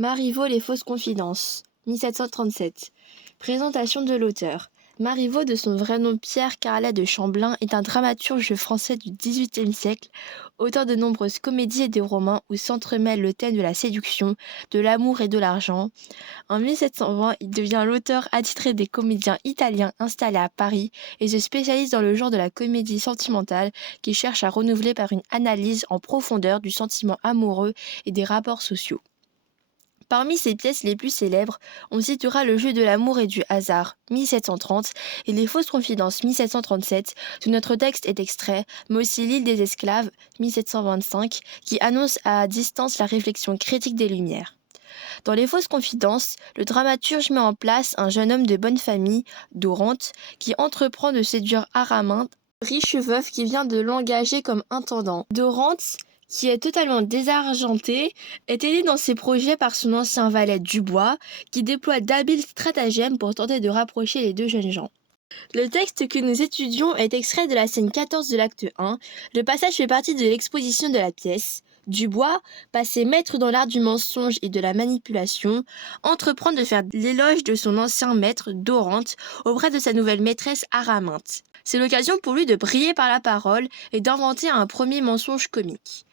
Marivaux, les fausses confidences, 1737. Présentation de l'auteur. Marivaux, de son vrai nom Pierre Carlet de Chamblin, est un dramaturge français du XVIIIe siècle, auteur de nombreuses comédies et de romans où s'entremêlent le thème de la séduction, de l'amour et de l'argent. En 1720, il devient l'auteur attitré des comédiens italiens installés à Paris et se spécialise dans le genre de la comédie sentimentale qui cherche à renouveler par une analyse en profondeur du sentiment amoureux et des rapports sociaux. Parmi ses pièces les plus célèbres, on citera Le jeu de l'amour et du hasard, 1730, et Les fausses confidences, 1737, d'où notre texte est extrait, mais aussi L'île des esclaves, 1725, qui annonce à distance la réflexion critique des Lumières. Dans Les fausses confidences, le dramaturge met en place un jeune homme de bonne famille, Dorante, qui entreprend de séduire Araminthe, riche veuve qui vient de l'engager comme intendant. Dorante, qui est totalement désargenté, est aidé dans ses projets par son ancien valet Dubois, qui déploie d'habiles stratagèmes pour tenter de rapprocher les deux jeunes gens. Le texte que nous étudions est extrait de la scène 14 de l'acte 1. Le passage fait partie de l'exposition de la pièce. Dubois, passé maître dans l'art du mensonge et de la manipulation, entreprend de faire l'éloge de son ancien maître, Dorante, auprès de sa nouvelle maîtresse, Araminthe. C'est l'occasion pour lui de briller par la parole et d'inventer un premier mensonge comique.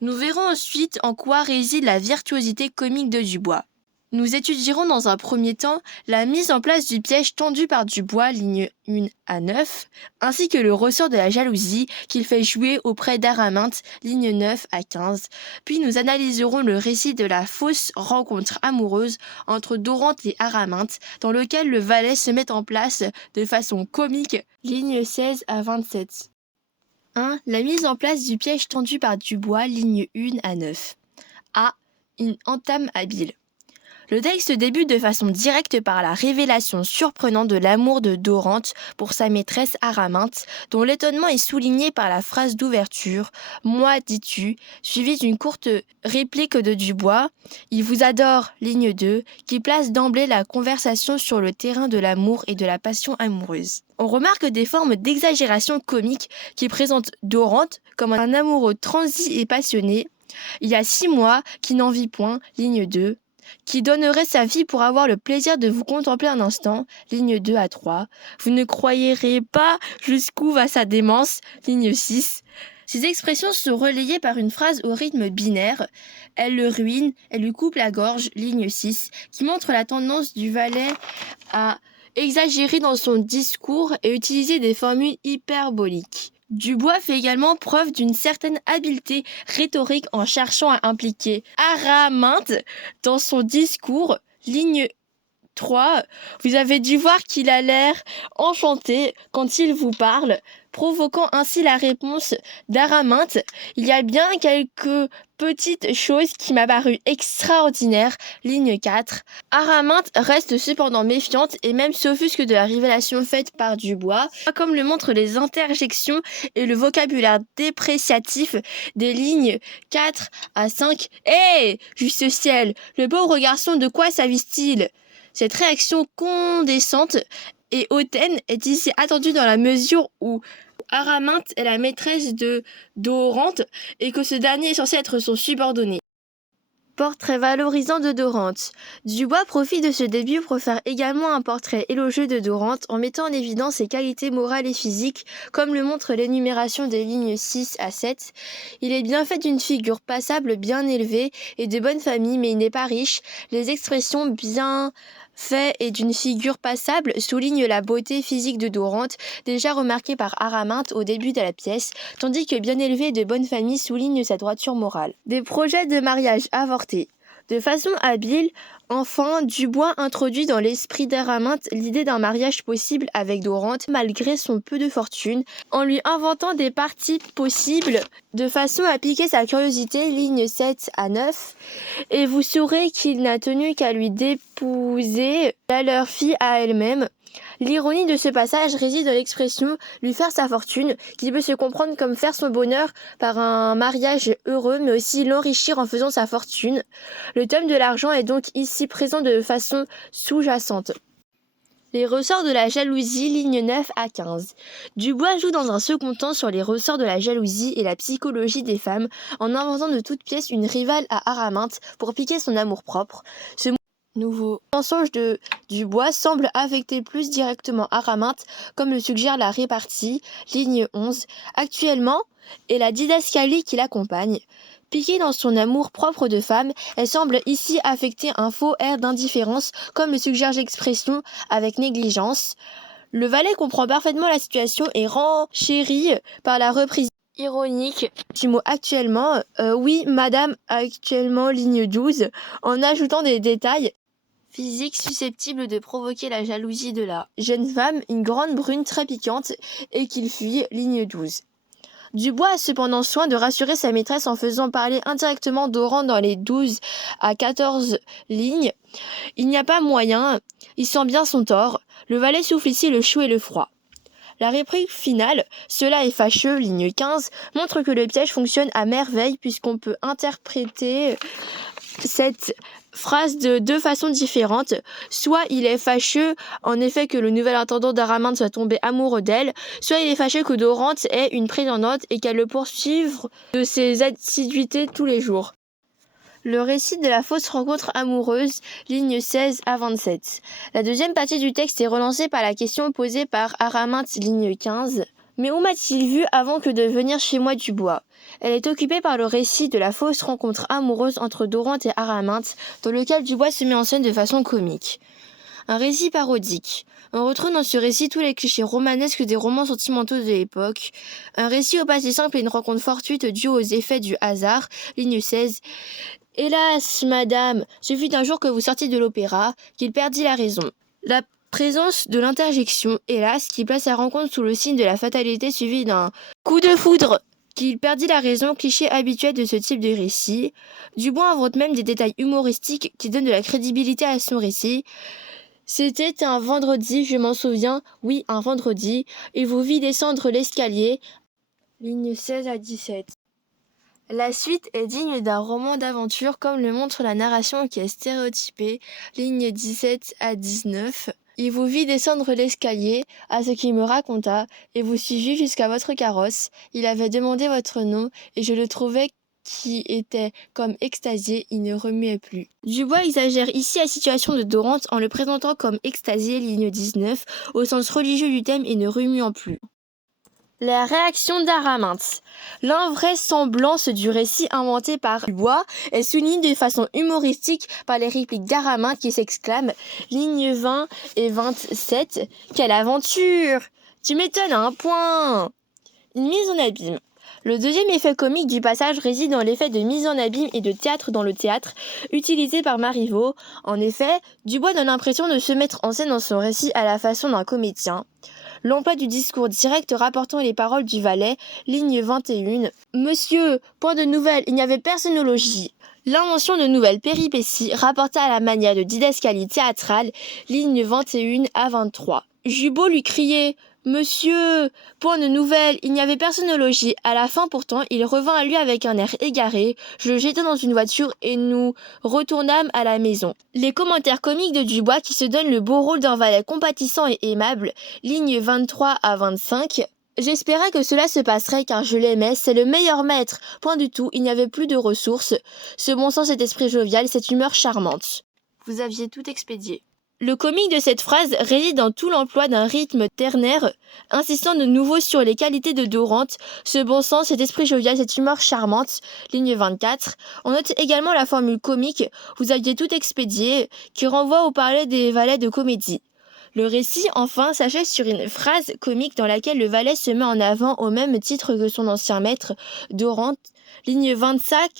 Nous verrons ensuite en quoi réside la virtuosité comique de Dubois. Nous étudierons dans un premier temps la mise en place du piège tendu par Dubois, lignes 1 à 9, ainsi que le ressort de la jalousie qu'il fait jouer auprès d'Araminthe, lignes 9 à 15. Puis nous analyserons le récit de la fausse rencontre amoureuse entre Dorante et Araminthe, dans lequel le valet se met en place de façon comique, lignes 16 à 27. 1. La mise en place du piège tendu par Dubois, lignes 1 à 9. A. Une entame habile. Le texte débute de façon directe par la révélation surprenante de l'amour de Dorante pour sa maîtresse Araminthe, dont l'étonnement est souligné par la phrase d'ouverture « Moi, dis-tu », suivie d'une courte réplique de Dubois « Il vous adore », ligne 2, qui place d'emblée la conversation sur le terrain de l'amour et de la passion amoureuse. On remarque des formes d'exagération comique qui présentent Dorante comme un amoureux transi et passionné. Il y a 6 mois qui n'en vit point, ligne 2. Qui donnerait sa vie pour avoir le plaisir de vous contempler un instant, ligne 2 à 3. Vous ne croyerez pas jusqu'où va sa démence, ligne 6. Ces expressions sont relayées par une phrase au rythme binaire. Elle le ruine, elle lui coupe la gorge, ligne 6, qui montre la tendance du valet à exagérer dans son discours et utiliser des formules hyperboliques. Dubois fait également preuve d'une certaine habileté rhétorique en cherchant à impliquer Araminthe dans son discours, ligne 3. Vous avez dû voir qu'il a l'air enchanté quand il vous parle, provoquant ainsi la réponse d'Araminthe. Il y a bien quelques petites choses qui m'a paru extraordinaires, ligne 4. Araminthe reste cependant méfiante et même s'offusque de la révélation faite par Dubois, comme le montrent les interjections et le vocabulaire dépréciatif des lignes 4 à 5. Hé, juste ciel, le pauvre garçon de quoi s'avise-t-il ? Cette réaction condescendante et hautaine est ici attendue dans la mesure où Araminthe est la maîtresse de Dorante et que ce dernier est censé être son subordonné. Portrait valorisant de Dorante. Dubois profite de ce début pour faire également un portrait élogieux de Dorante en mettant en évidence ses qualités morales et physiques, comme le montre l'énumération des lignes 6 à 7. Il est bien fait d'une figure passable bien élevée et de bonne famille, mais il n'est pas riche. Les expressions bien fait et d'une figure passable soulignent la beauté physique de Dorante, déjà remarquée par Araminthe au début de la pièce, tandis que bien élevé et de bonne famille souligne sa droiture morale. Des projets de mariage avortés. De façon habile, enfin, Dubois introduit dans l'esprit d'Araminthe l'idée d'un mariage possible avec Dorante, malgré son peu de fortune, en lui inventant des parties possibles, de façon à piquer sa curiosité, lignes 7 à 9, et vous saurez qu'il n'a tenu qu'à lui d'épouser leur fille à elle-même. L'ironie de ce passage réside dans l'expression « lui faire sa fortune » qui peut se comprendre comme faire son bonheur par un mariage heureux mais aussi l'enrichir en faisant sa fortune. Le thème de l'argent est donc ici présent de façon sous-jacente. Les ressorts de la jalousie, lignes 9 à 15. Dubois joue dans un second temps sur les ressorts de la jalousie et la psychologie des femmes en inventant de toutes pièces une rivale à Araminthe pour piquer son amour-propre. Ce nouveau mensonge de Dubois semble affecter plus directement Araminthe, comme le suggère la répartie, ligne 11, actuellement, et la didascalie qui l'accompagne. Piquée dans son amour propre de femme, elle semble ici affecter un faux air d'indifférence, comme le suggère l'expression avec négligence. Le valet comprend parfaitement la situation et renchérit par la reprise ironique du mot actuellement, oui, madame, actuellement, ligne 12, en ajoutant des détails physiques susceptibles de provoquer la jalousie de la jeune femme, une grande brune très piquante, et qu'il fuit, ligne 12. Dubois a cependant soin de rassurer sa maîtresse en faisant parler indirectement Doran dans les 12 à 14 lignes. Il n'y a pas moyen, il sent bien son tort. Le valet souffle ici le chaud et le froid. La réplique finale, cela est fâcheux, ligne 15, montre que le piège fonctionne à merveille puisqu'on peut interpréter cette phrase de deux façons différentes. Soit il est fâcheux en effet que le nouvel intendant d'Araminthe soit tombé amoureux d'elle, soit il est fâcheux que Dorante ait une prétendante et qu'elle le poursuive de ses assiduités tous les jours. Le récit de la fausse rencontre amoureuse, lignes 16 à 27. La deuxième partie du texte est relancée par la question posée par Araminthe, ligne 15. Mais où m'a-t-il vu avant que de venir chez moi Dubois ? Elle est occupée par le récit de la fausse rencontre amoureuse entre Dorante et Araminthe, dans lequel Dubois se met en scène de façon comique. Un récit parodique. On retrouve dans ce récit tous les clichés romanesques des romans sentimentaux de l'époque. Un récit au passé simple et une rencontre fortuite due aux effets du hasard, ligne 16. Hélas, madame, ce fut un jour que vous sortiez de l'opéra, qu'il perdit la raison. La présence de l'interjection, hélas, qui place la rencontre sous le signe de la fatalité suivie d'un coup de foudre, qu'il perdit la raison, cliché habituel de ce type de récit. Dubois invente même des détails humoristiques qui donnent de la crédibilité à son récit. C'était un vendredi, je m'en souviens, oui, un vendredi, et vous vit descendre l'escalier, ligne 16 à 17. La suite est digne d'un roman d'aventure comme le montre la narration qui est stéréotypée, ligne 17 à 19. Il vous vit descendre l'escalier, à ce qu'il me raconta, et vous suivit jusqu'à votre carrosse. Il avait demandé votre nom, et je le trouvais qui était comme extasié, il ne remuait plus. Dubois exagère ici la situation de Dorante en le présentant comme extasié, ligne 19, au sens religieux du thème et ne remuant plus. La réaction d'Araminthe. L'invraisemblance du récit inventé par Dubois est soulignée de façon humoristique par les répliques d'Araminthe qui s'exclament, lignes 20 et 27, « Quelle aventure ! Tu m'étonnes à un point !» Une mise en abîme. Le deuxième effet comique du passage réside dans l'effet de mise en abîme et de théâtre dans le théâtre, utilisé par Marivaux. En effet, Dubois donne l'impression de se mettre en scène dans son récit à la façon d'un comédien. L'emploi du discours direct rapportant les paroles du valet, ligne 21. Monsieur, point de nouvelles, il n'y avait personne au logis. L'invention de nouvelles péripéties rapportées à la manière de didascalie théâtrale, ligne 21 à 23. Jubot lui criait « Monsieur, point de nouvelles, il n'y avait personne au logis. » À la fin pourtant, il revint à lui avec un air égaré. Je le jetai dans une voiture et nous retournâmes à la maison. Les commentaires comiques de Dubois qui se donne le beau rôle d'un valet compatissant et aimable, ligne 23 à 25. J'espérais que cela se passerait car je l'aimais, c'est le meilleur maître. Point du tout, il n'y avait plus de ressources. Ce bon sens, cet esprit jovial, cette humeur charmante. Vous aviez tout expédié. Le comique de cette phrase réside dans tout l'emploi d'un rythme ternaire, insistant de nouveau sur les qualités de Dorante, ce bon sens, cet esprit jovial, cette humeur charmante, ligne 24. On note également la formule comique « vous aviez tout expédié » qui renvoie au parler des valets de comédie. Le récit, enfin, s'achève sur une phrase comique dans laquelle le valet se met en avant au même titre que son ancien maître, Dorante, ligne 25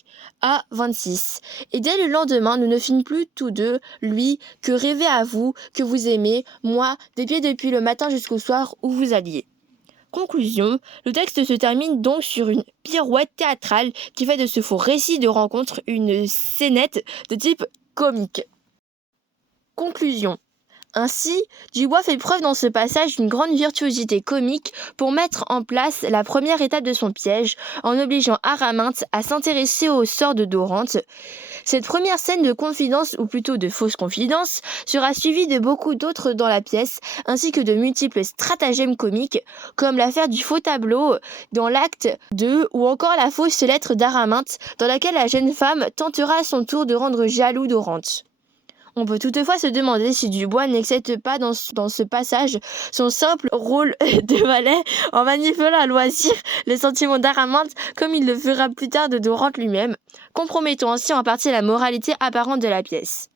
à 26. Et dès le lendemain, nous ne fîmes plus tous deux, lui, que rêver à vous, que vous aimez, moi, des pieds depuis le matin jusqu'au soir où vous alliez. Conclusion, le texte se termine donc sur une pirouette théâtrale qui fait de ce faux récit de rencontre une scénette de type comique. Conclusion. Ainsi, Dubois fait preuve dans ce passage d'une grande virtuosité comique pour mettre en place la première étape de son piège, en obligeant Araminthe à s'intéresser au sort de Dorante. Cette première scène de confidence, ou plutôt de fausse confidence, sera suivie de beaucoup d'autres dans la pièce, ainsi que de multiples stratagèmes comiques, comme l'affaire du faux tableau dans l'acte 2, ou encore la fausse lettre d'Araminthe, dans laquelle la jeune femme tentera à son tour de rendre jaloux Dorante. On peut toutefois se demander si Dubois n'accepte pas dans ce passage son simple rôle de valet en manipulant à loisir les sentiments d'Araminthe comme il le fera plus tard de Dorante lui-même, compromettant ainsi en partie la moralité apparente de la pièce.